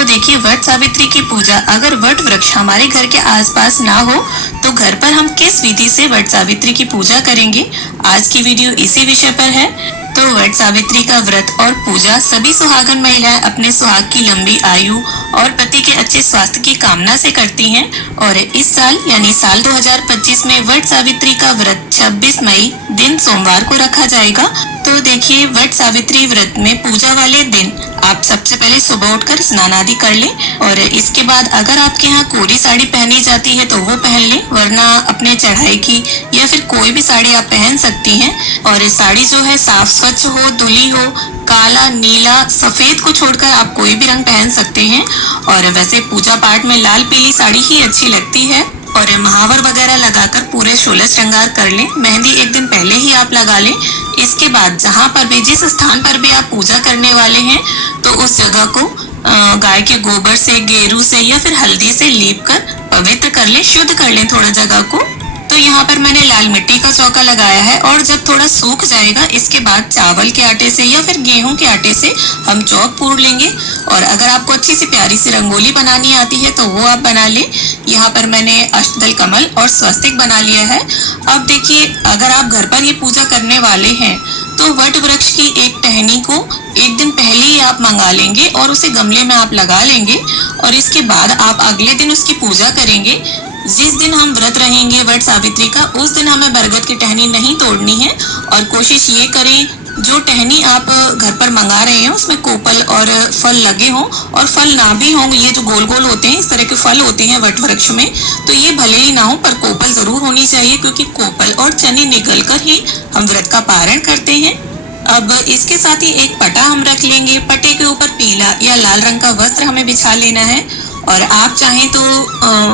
तो देखिए, वट सावित्री की पूजा अगर वट वृक्ष हमारे घर के आसपास ना हो तो घर पर हम किस विधि से वट सावित्री की पूजा करेंगे, आज की वीडियो इसी विषय पर है। तो वट सावित्री का व्रत और पूजा सभी सुहागन महिलाएं अपने सुहाग की लंबी आयु और पति के अच्छे स्वास्थ्य की कामना से करती हैं। और इस साल यानी साल 2025 में वट सावित्री का व्रत 26 मई दिन सोमवार को रखा जाएगा। तो देखिए, वट सावित्री व्रत में पूजा वाले दिन आप सबसे पहले सुबह उठकर स्नान आदि कर लें और इसके बाद अगर आपके यहाँ कोरी साड़ी पहनी जाती है तो वो पहन लें, वरना अपने चढ़ाई की या फिर कोई भी साड़ी आप पहन सकती हैं। और साड़ी जो है साफ स्वच्छ हो, धुली हो, काला, नीला, सफेद को छोड़कर आप कोई भी रंग पहन सकते हैं। और वैसे पूजा पाठ में लाल पीली साड़ी ही अच्छी लगती है। और महावर वगैरह लगाकर पूरे 16 श्रृंगार कर लें। मेहंदी एक दिन पहले ही आप लगा लें। इसके बाद जहाँ पर भी, जिस स्थान पर भी आप पूजा करने वाले हैं, तो उस जगह को गाय के गोबर से, गेरू से या फिर हल्दी से लीप कर पवित्र कर लें, शुद्ध कर लें थोड़ा जगह को। तो यहाँ पर मैंने लाल मिट्टी का चौका लगाया है और जब थोड़ा सूख जाएगा इसके बाद चावल के आटे से या फिर गेहूं के आटे से हम चौक पूर लेंगे। और अगर आपको अच्छी सी प्यारी सी रंगोली बनानी आती है तो वो आप बना लें। यहाँ पर मैंने अष्टदल कमल और स्वस्तिक बना लिया है। अब देखिए, अगर आप घर पर ही पूजा करने वाले हैं तो वट वृक्ष की एक टहनी को एक दिन पहले ही आप मंगा लेंगे और उसे गमले में आप लगा लेंगे और इसके बाद आप अगले दिन उसकी पूजा करेंगे। जिस दिन हम व्रत रहेंगे वट सावित्री का, उस दिन हमें बरगद की टहनी नहीं तोड़नी है। और कोशिश ये करें जो टहनी आप घर पर मंगा रहे हैं उसमें कोपल और फल लगे हों, और फल ना भी हों, ये जो गोल गोल होते हैं इस तरह के फल होते हैं वट वृक्ष में, तो ये भले ही ना हो पर कोपल जरूर होनी चाहिए, क्योंकि कोपल और चने निगल कर ही हम व्रत का पारण करते हैं। अब इसके साथ ही एक पटा हम रख लेंगे। पटे के ऊपर पीला या लाल रंग का वस्त्र हमें बिछा लेना है और आप चाहें तो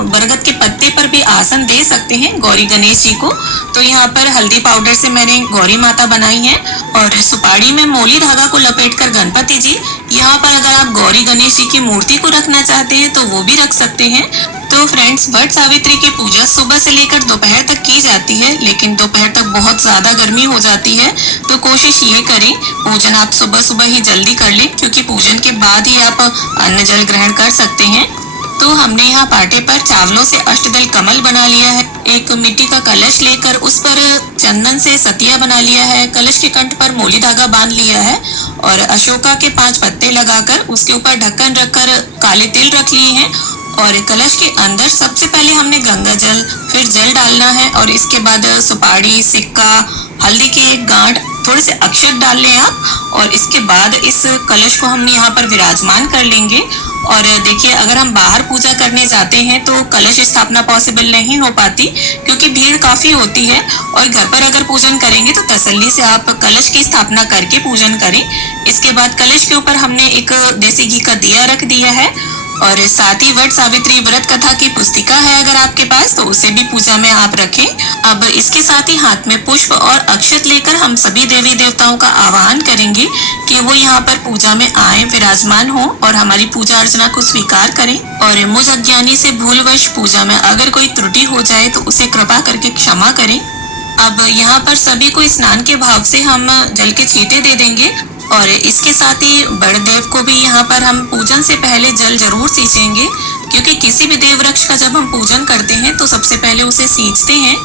बरगद के पत्ते पर भी आसन दे सकते हैं गौरी गणेश जी को। तो यहाँ पर हल्दी पाउडर से मैंने गौरी माता बनाई है और सुपारी में मोली धागा को लपेटकर गणपति जी। यहाँ पर अगर आप गौरी गणेश जी की मूर्ति को रखना चाहते हैं तो वो भी रख सकते हैं। तो फ्रेंड्स, वट सावित्री की पूजा सुबह से लेकर दोपहर तक की जाती है, लेकिन दोपहर तक बहुत ज्यादा गर्मी हो जाती है, तो कोशिश ये करें पूजन आप सुबह सुबह ही जल्दी कर लें, क्योंकि पूजन के बाद ही आप अन्न जल ग्रहण कर सकते हैं। तो हमने यहाँ पाटे पर चावलों से अष्टदल कमल बना लिया है। एक मिट्टी का कलश लेकर उस पर चंदन से सतिया बना लिया है। कलश के कंठ पर मोली धागा बांध लिया है और अशोका के 5 पत्ते लगाकर उसके ऊपर ढक्कन रखकर काले तिल रख लिए हैं। और कलश के अंदर सबसे पहले हमने गंगा जल, फिर जल डालना है और इसके बाद सुपारी, सिक्का, हल्दी की एक गांठ, थोड़े से अक्षत डाल लें आप। और इसके बाद इस कलश को हम यहाँ पर विराजमान कर लेंगे। और देखिए, अगर हम बाहर पूजा करने जाते हैं तो कलश स्थापना पॉसिबल नहीं हो पाती, क्योंकि भीड़ काफी होती है। और घर पर अगर पूजन करेंगे तो तसल्ली से आप कलश की स्थापना करके पूजन करें। इसके बाद कलश के ऊपर हमने एक देसी घी का दिया रख दिया है और साथ ही वट सावित्री व्रत कथा की पुस्तिका है अगर आपके पास, तो उसे भी पूजा में आप रखें। अब इसके साथ ही हाथ में पुष्प और अक्षत लेकर हम सभी देवी देवताओं का आह्वान करेंगे कि वो यहाँ पर पूजा में आए, विराजमान हो और हमारी पूजा अर्चना को स्वीकार करें। और मुझ अज्ञानी से भूलवश पूजा में अगर कोई त्रुटि हो जाए तो उसे कृपा करके क्षमा करें। अब यहाँ पर सभी को स्नान के भाव से हम जल के छींटे दे देंगे और इसके साथ ही बड़ देव को भी यहाँ पर हम पूजन से पहले जल जरूर सींचेंगे, क्योंकि किसी भी देव वृक्ष का जब हम पूजन करते हैं तो सबसे पहले उसे सींचते हैं।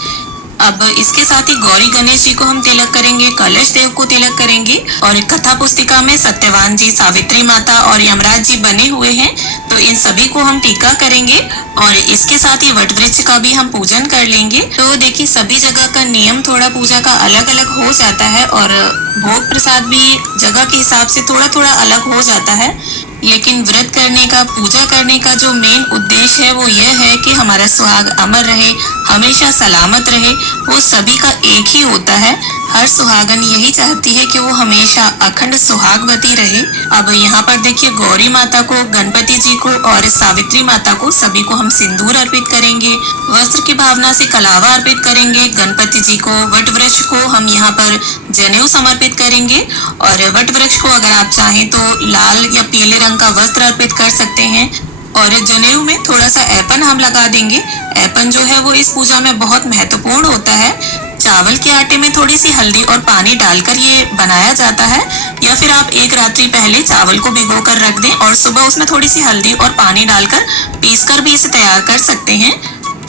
अब इसके साथ ही गौरी गणेश जी को हम तिलक करेंगे, कलश देव को तिलक करेंगे और कथा पुस्तिका में सत्यवान जी, सावित्री माता और यमराज जी बने हुए हैं, तो इन सभी को हम टीका करेंगे। और इसके साथ ही वट वृक्ष का भी हम पूजन कर लेंगे। तो देखिए, सभी जगह का नियम थोड़ा पूजा का अलग अलग हो जाता है और भोग प्रसाद भी जगह के हिसाब से थोड़ा थोड़ा अलग हो जाता है, लेकिन व्रत करने का, पूजा करने का जो मेन उद्देश्य है वो यह है कि हमारा सुहाग अमर रहे, हमेशा सलामत रहे। वो सभी का एक ही होता है। हर सुहागन यही चाहती है कि वो हमेशा अखंड सुहागवती रहे। अब यहाँ पर देखिए, गौरी माता को, गणपति जी को और सावित्री माता को सभी को हम सिंदूर अर्पित करेंगे, वस्त्र की भावना से कलावा अर्पित करेंगे। गणपति जी को, वट वृक्ष को हम यहाँ पर जनेऊ समर्पित करेंगे और वट वृक्ष को अगर आप चाहें तो लाल या पीले रंग का वस्त्र अर्पित कर सकते हैं। और जनेऊ में थोड़ा सा ऐपन हम लगा देंगे। ऐपन जो है वो इस पूजा में बहुत महत्वपूर्ण होता है। चावल के आटे में थोड़ी सी हल्दी और पानी डालकर ये बनाया जाता है। या फिर आप एक रात्रि पहले चावल को भिगो कर रख दें और सुबह उसमें थोड़ी सी हल्दी और पानी डालकर पीस कर भी इसे तैयार कर सकते हैं।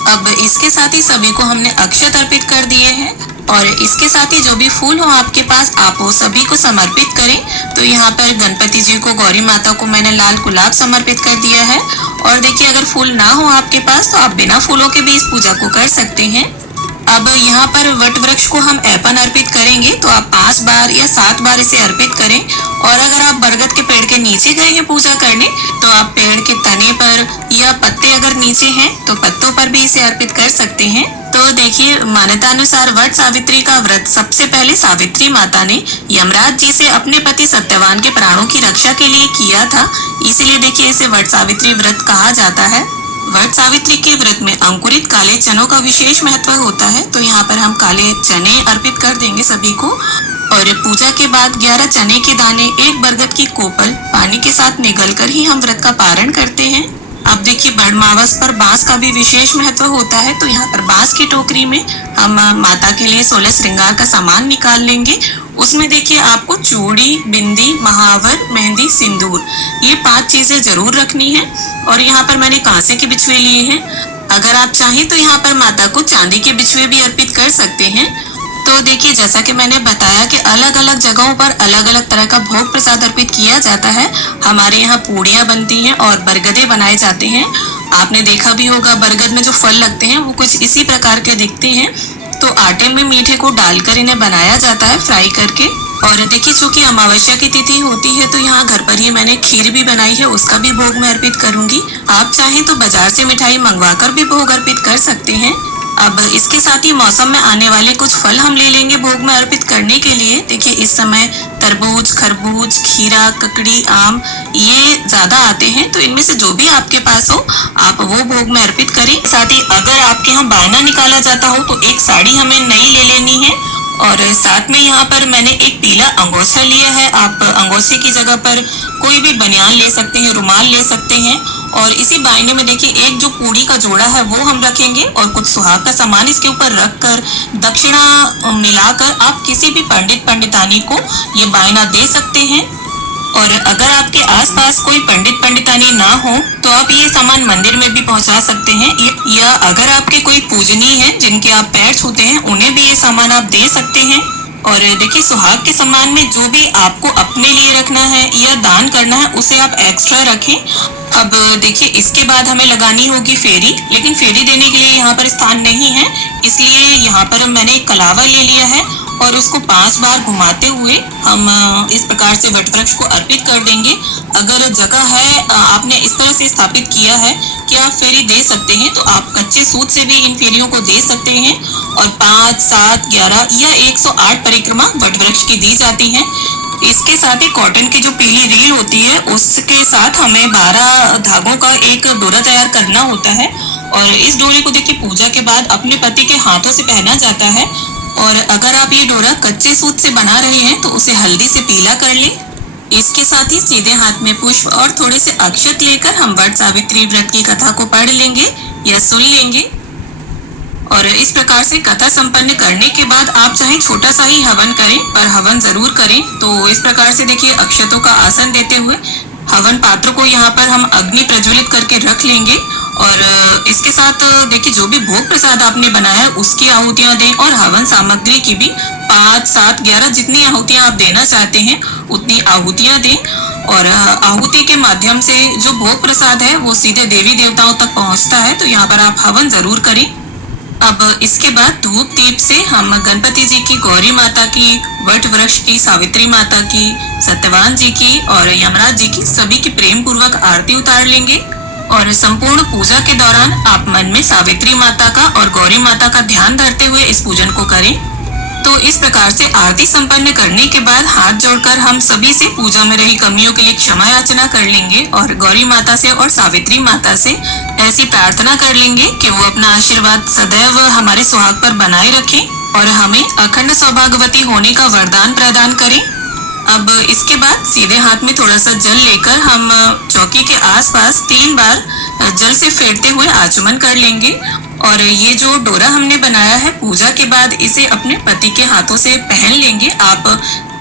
अब इसके साथ ही सभी को हमने अक्षत अर्पित कर दिए हैं और इसके साथ ही जो भी फूल हो आपके पास आप वो सभी को समर्पित करें। तो यहाँ पर गणपति जी को, गौरी माता को मैंने लाल गुलाब समर्पित कर दिया है। और देखिए अगर फूल ना हो आपके पास तो आप बिना फूलों के भी इस पूजा को कर सकते हैं। अब यहाँ पर वट वृक्ष को हम ऐपन अर्पित करेंगे, तो आप 5 बार या 7 बार इसे अर्पित करें। और अगर आप बरगद के पेड़ के नीचे गए हैं पूजा करने तो आप पेड़ के तने पर या पत्ते अगर नीचे हैं तो पत्तों पर भी इसे अर्पित कर सकते हैं। तो देखिए मान्यता अनुसार वट सावित्री का व्रत सबसे पहले सावित्री माता ने यमराज जी से अपने पति सत्यवान के प्राणों की रक्षा के लिए किया था, इसीलिए देखिए इसे वट सावित्री व्रत कहा जाता है। वट सावित्री के व्रत में अंकुरित काले चनों का विशेष महत्व होता है, तो यहाँ पर हम काले चने अर्पित कर देंगे सभी को। और पूजा के बाद 11 चने के दाने, एक बरगद की कोपल पानी के साथ निगलकर ही हम व्रत का पारण करते हैं। अब देखिए बड़मावस पर बांस का भी विशेष महत्व होता है, तो यहाँ पर बांस की टोकरी में हम माता के लिए 16 श्रृंगार का सामान निकाल लेंगे। उसमें देखिए आपको चूड़ी, बिंदी, महावर, मेहंदी, सिंदूर, ये 5 चीजें जरूर रखनी है। और यहाँ पर मैंने कांसे के बिछुए लिए हैं। अगर आप चाहें तो यहाँ पर माता को चांदी के बिछुए भी अर्पित कर सकते हैं। तो देखिए जैसा कि मैंने बताया कि अलग अलग जगहों पर अलग अलग तरह का भोग प्रसाद अर्पित किया जाता है। हमारे यहाँ पूड़ियाँ बनती हैं और बरगदे बनाए जाते हैं। आपने देखा भी होगा बरगद में जो फल लगते हैं वो कुछ इसी प्रकार के दिखते हैं। तो आटे में मीठे को डालकर इन्हें बनाया जाता है फ्राई करके। और देखिए चूंकि अमावस्या की तिथि होती है तो यहाँ घर पर ही मैंने खीर भी बनाई है, उसका भी भोग मैं अर्पित करूंगी। आप चाहें तो बाजार से मिठाई मंगवाकर भी भोग अर्पित कर सकते हैं। अब इसके साथ ही मौसम में आने वाले कुछ फल हम ले लेंगे भोग में अर्पित करने के लिए। देखिए इस समय तरबूज, खरबूज, खीरा, ककड़ी, आम ये ज्यादा आते हैं, तो इनमें से जो भी आपके पास हो आप वो भोग में अर्पित करें। साथ ही अगर आपके यहाँ बायना निकाला जाता हो तो एक साड़ी हमें नई ले लेनी है। और साथ में यहाँ पर मैंने एक पीला अंगोछा लिया है। आप अंगोछे की जगह पर कोई भी बनियान ले सकते हैं, रुमाल ले सकते हैं। और इसी बायने में देखिए एक जो पूड़ी का जोड़ा है वो हम रखेंगे और कुछ सुहाग का सामान इसके ऊपर रखकर दक्षिणा मिलाकर आप किसी भी पंडित पंडितानी को ये बायना दे सकते हैं। और अगर आपके आसपास कोई पंडित पंडितानी ना हो तो आप ये सामान मंदिर में भी पहुंचा सकते हैं, या अगर आपके कोई पूजनीय है जिनके आप पैर छूते हैं उन्हें भी ये सामान आप दे सकते हैं। और देखिए सुहाग के सामान में जो भी आपको अपने लिए रखना है या दान करना है उसे आप एक्स्ट्रा रखें। अब देखिए इसके बाद हमें लगानी होगी फेरी, लेकिन फेरी देने के लिए यहाँ पर स्थान नहीं है, इसलिए यहाँ पर मैंने एक कलावा ले लिया है और उसको 5 बार घुमाते हुए हम इस प्रकार से वट वृक्ष को अर्पित कर देंगे। अगर जगह है, आपने इस तरह से स्थापित किया है कि आप फेरी दे सकते हैं, तो आप कच्चे सूत से भी इन फेरियों को दे सकते हैं। और 5, 7, 11 या 108 परिक्रमा वट वृक्ष की दी जाती है। इसके साथ ही कॉटन की जो पीली रील होती है उसके साथ हमें 12 धागों का एक डोरा तैयार करना होता है। और इस डोरे को देखिए पूजा के बाद अपने पति के हाथों से पहना जाता है। और अगर आप ये डोरा कच्चे सूत से बना रहे हैं तो उसे हल्दी से पीला कर लें। इसके साथ ही सीधे हाथ में पुष्प और थोड़े से अक्षत लेकर हम वट सावित्री व्रत की कथा को पढ़ लेंगे या सुन लेंगे। और इस प्रकार से कथा संपन्न करने के बाद आप चाहे छोटा सा ही हवन करें, पर हवन जरूर करें। तो इस प्रकार से देखिए अक्षतों का आसन देते हुए हवन पात्र को यहाँ पर हम अग्नि प्रज्वलित करके रख लेंगे। और इसके साथ देखिए जो भी भोग प्रसाद आपने बनाया है उसकी आहुतियां दें और हवन सामग्री की भी 5, 7, 11 जितनी आहुतियां आप देना चाहते हैं उतनी आहुतियां दें। और आहुति के माध्यम से जो भोग प्रसाद है वो सीधे देवी देवताओं तक पहुंचता है, तो यहाँ पर आप हवन जरूर करें। अब इसके बाद धूप दीप से हम गणपति जी की, गौरी माता की, वट वृक्ष की, सावित्री माता की, सत्यवान जी की और यमराज जी की सभी की प्रेम पूर्वक आरती उतार लेंगे। और संपूर्ण पूजा के दौरान आप मन में सावित्री माता का और गौरी माता का ध्यान धरते हुए इस पूजन को करें। तो इस प्रकार से आरती संपन्न करने के बाद हाथ जोड़कर हम सभी से पूजा में रही कमियों के लिए क्षमा याचना कर लेंगे और गौरी माता से और सावित्री माता से ऐसी प्रार्थना कर लेंगे कि वो अपना आशीर्वाद सदैव हमारे सुहाग पर बनाए रखें और हमें अखंड सौभाग्यवती होने का वरदान प्रदान करें। अब इसके बाद सीधे हाथ में थोड़ा सा जल लेकर हम चौकी के आसपास 3 बार जल से फेरते हुए आचमन कर लेंगे। और ये जो डोरा हमने बनाया है पूजा के बाद इसे अपने पति के हाथों से पहन लेंगे। आप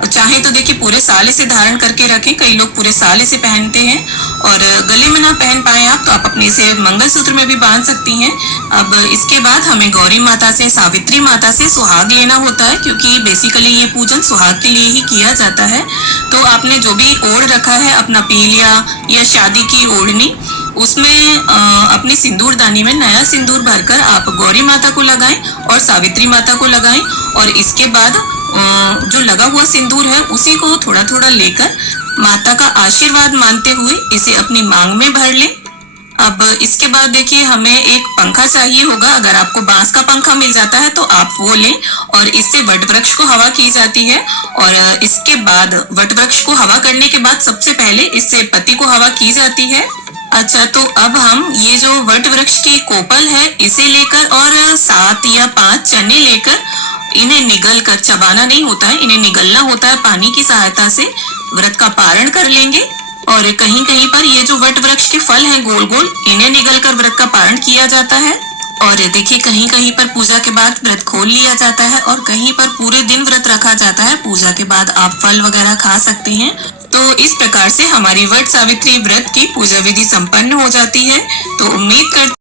चाहे तो देखिए पूरे साल इसे धारण करके रखें, कई लोग पूरे साल इसे पहनते हैं। और गले में ना पहन पाए आप तो आप अपने इसे मंगलसूत्र में भी बांध सकती हैं। अब इसके बाद हमें गौरी माता से, सावित्री माता से सुहाग लेना होता है, क्योंकि बेसिकली ये पूजन सुहाग के लिए ही किया जाता है। तो आपने जो भी ओढ़ रखा है अपना पीलिया या शादी की ओढ़नी, उसमें अपनी सिंदूरदानी में नया सिंदूर भरकर आप गौरी माता को लगाएं और सावित्री माता को लगाएं। और इसके बाद जो लगा हुआ सिंदूर है उसी को थोड़ा थोड़ा लेकर माता का आशीर्वाद मानते हुए इसे अपनी मांग में भर लें। अब इसके बाद देखिए हमें एक पंखा चाहिए होगा। अगर आपको बांस का पंखा मिल जाता है तो आप वो लें, और इससे वट वृक्ष को हवा की जाती है। और इसके बाद वट वृक्ष को हवा करने के बाद सबसे पहले इससे पत्ती को हवा की जाती है। अच्छा, तो अब हम ये जो वट वृक्ष की कोपल है इसे लेकर और 7 या 5 चने लेकर इन्हें निगल कर, चबाना नहीं होता है, इन्हें निगलना होता है पानी की सहायता से, व्रत का पारण कर लेंगे। और कहीं कहीं पर ये जो वट वृक्ष के फल हैं गोल गोल, इन्हें निगल कर व्रत का पारण किया जाता है। और देखिए कहीं कहीं पर पूजा के बाद व्रत खोल लिया जाता है और कहीं पर पूरे दिन व्रत रखा जाता है। पूजा के बाद आप फल वगैरह खा सकते हैं। तो इस प्रकार से हमारी वट सावित्री व्रत की पूजा विधि संपन्न हो जाती है। तो उम्मीद करते